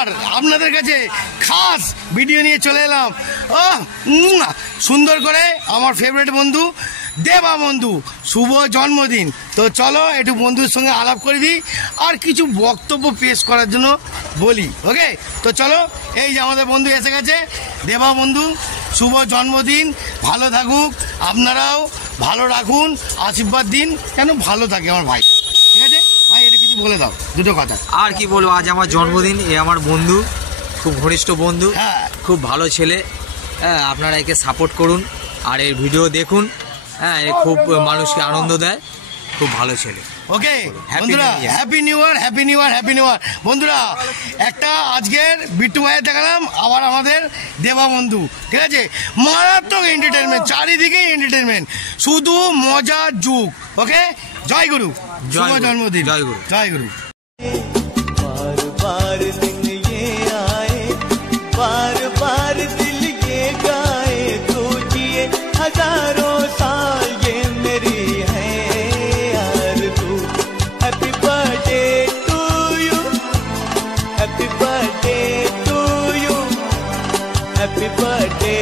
আবার আপনাদের কাছে খাস ভিডিও নিয়ে চলে এলাম। সুন্দর করে আমার ফেভারিট বন্ধু দেবা বন্ধু শুভ জন্মদিন। তো চলো একটু বন্ধুর সঙ্গে আলাপ করে দিই আর কিছু বক্তব্য পেশ করার জন্য বলি। ওকে, তো চলো, এই যে আমাদের বন্ধু এসে গেছে। দেবা বন্ধু শুভ জন্মদিন, ভালো থাকুক, আপনারাও ভালো রাখুন, আশীর্বাদ দিন কেন ভালো থাকে আমার ভাই। ঠিক আছে ভাই, এটা কিছু বলে দাও, দুটো কথা। আর কি বলবো, আজ আমার জন্মদিন, এ আমার বন্ধু, খুব ঘনিষ্ঠ বন্ধু, খুব ভালো ছেলে। হ্যাঁ, আপনারা একে সাপোর্ট করুন আর এর ভিডিও দেখুন। হ্যাঁ, এ খুব মানুষকে আনন্দ দেয়, খুব ভালো ছেলে। ওকে বন্ধুরা, happy new year, happy new year, happy new year. বন্ধুরা একটা আজকের বিট্টু ভাইয়ের দেখালাম, আবার আমাদের দেবা বন্ধু। ঠিক আছে, মারাত্মক এন্টারটেনমেন্ট, চারিদিকেই এন্টারটেনমেন্ট, শুধু মজার যুগ। ওকে, জয় গুরু, শুভ জন্মদিন, জয় গুরু, জয় গুরু। बार बार दिन ये आए, बार बार दिल ये गाए, तू जिए हजारों साल ये मेरी है यार तू। Happy birthday to you, happy birthday to you, happy birthday.